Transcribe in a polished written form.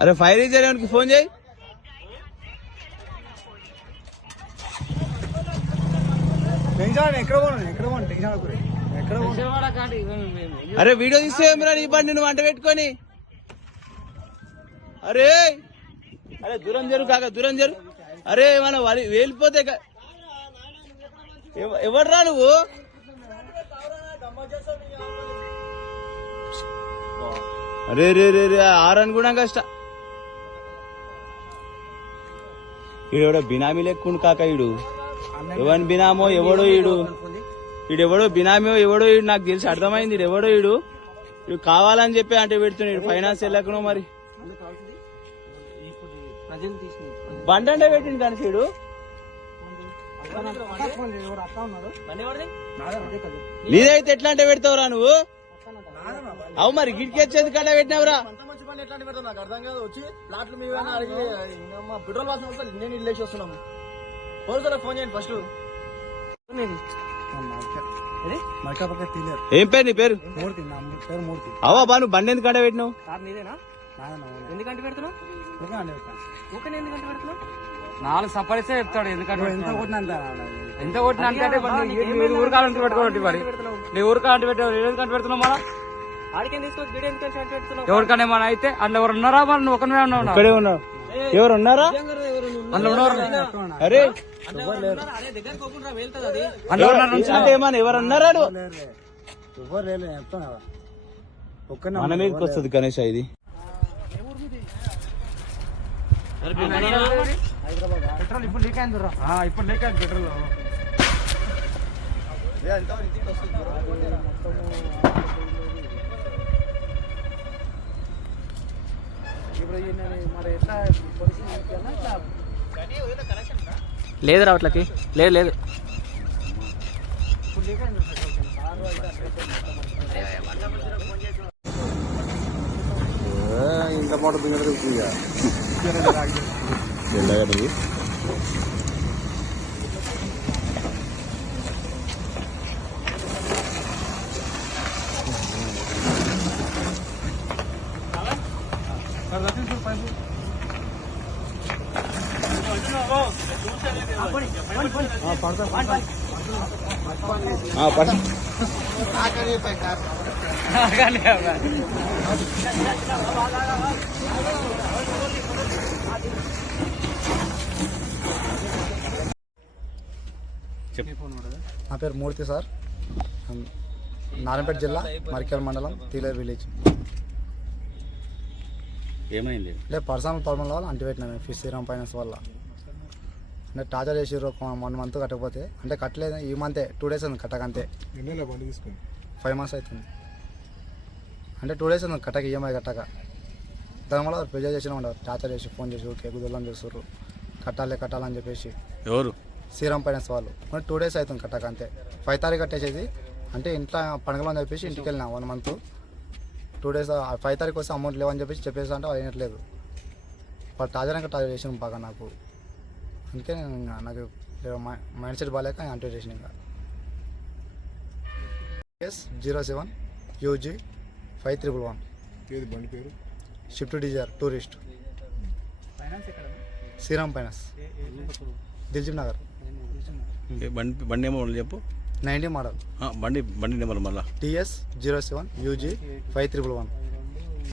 అరే fire ఇంజనీర్కి phone చేయి. అరే వీడియో తీసేయరా నీ బండి నువ్వు వంట పెట్టుకొని. అరే అరే దూరం జరుగు కాక దూరం జరుగు. అరే మన వెళ్ళిపోతే ఎవడరా నువ్వు? అరే రే రే రే ఆరని కూడా కష్ట. ఈడెవడో బినామీ లెక్కుండు కాక. ఈడు ఎవని బినామో ఎవడో ఈడెవడో బినామీ ఎవడో ఈడు నాకు తెలిసి అర్థమైంది. ఎవడో ఈడు కావాలని చెప్పి అంటే పెడుతున్నాడు. ఫైనాన్స్ వెళ్ళకనో మరి బండి అంటే పెట్టింది కానీ ఈడు. నీదైతే ఎట్లా అంటే పెడతావురా నువ్వు? అవు మరి గిడికి వచ్చేది కట్ట పెట్టినావురా. పెట్రోల్ వాసన నేను ఇల్లేసి వస్తున్నాము. పోలీసులకు ఫోన్ చేయండి ఫస్ట్. ఏం పేరు నీ పేరు? అవా బా నువ్వు బండి ఎందుకు కంట పెట్టినావు? ఎందుకంటే పెడుతున్నావు? నాలుగు సపరిస్తే చెప్తాడు. ఎందుకంటే ఎంత కొట్టినా అంటే ఊరు కాలంటే పెట్టుకోండి. మరి నీ ఊరు కాలంటే పెట్టావు ఎందుకంటే పెడుతున్నావు? మన ఎవరికన్నా ఏమన్నా అయితే అందులో ఎవరు ఉన్నారా? మరి నువ్వు ఒకనే ఉన్నావు. ఇక్కడే ఉన్నావు. ఎవరు ఉన్నారా? అందులో ఉన్నారు. అరే అంటే ఏమన్నా ఎవరు ఉన్నారా? మన మీదకి వస్తుంది గణేష్. ఇది ఇప్పుడు లీక్ అయింది. ఇప్పుడు లీక్ అయింది పెట్రోల్. లేదు రావట్లకి లేదు లేదు. ఇంత మాట నువ్వు నా పేరు మూర్తి సార్. నారాయణపేట జిల్లా మరికల్ మండలం తీలేరు విలేజ్. ఏమైంది? అంటే పర్సనల్ ప్రాబ్లం వల్ల అంటిపెట్టినా ఫిష్ శ్రీరామ్ ఫైనాన్స్ వల్ల. అంటే టార్చర్ చేసారు 1 మంత్ కట్టకపోతే. అంటే కట్టలేదు ఈ మంతే 2 days ఉంది కట్టకంతే. 5 months అవుతుంది. అంటే 2 days ఉంది కట్టక ఈఎంఐ కట్టక. దానివల్ల ప్రెజర్ చేసిన ఉండవు. టార్చర్ చేసి ఫోన్ చేసి ఓకే కుదరని చేస్తారు. కట్టాలని చెప్పేసి. ఎవరు? శ్రీరామ్ ఫైనాన్స్ వాళ్ళు. 2 days అవుతుంది కట్టక అంతే. 5 తారీఖు కట్టేసేది. అంటే ఇంట్లో పండుగలు అని చెప్పేసి ఇంటికి వెళ్ళినా 1 month 2 days 5 తారీఖు వస్తే అమౌంట్ లేవని చెప్పేసి అంటే వాళ్ళు అయినట్లేదు. వాళ్ళు టార్చర్ చేసిన బాగా నాకు. అందుకే నాకు మైండ్ సెట్ బాగాలేక అంటే చేసిన. ఇంకా S07 UG 5311 Swift Dzire tourist. Shriram finance దిల్జీప్ నగర్. బండి నెంబర్ చెప్పు. 90 మోడల్ బండి నెంబర్ మళ్ళా TS07 UG 5311.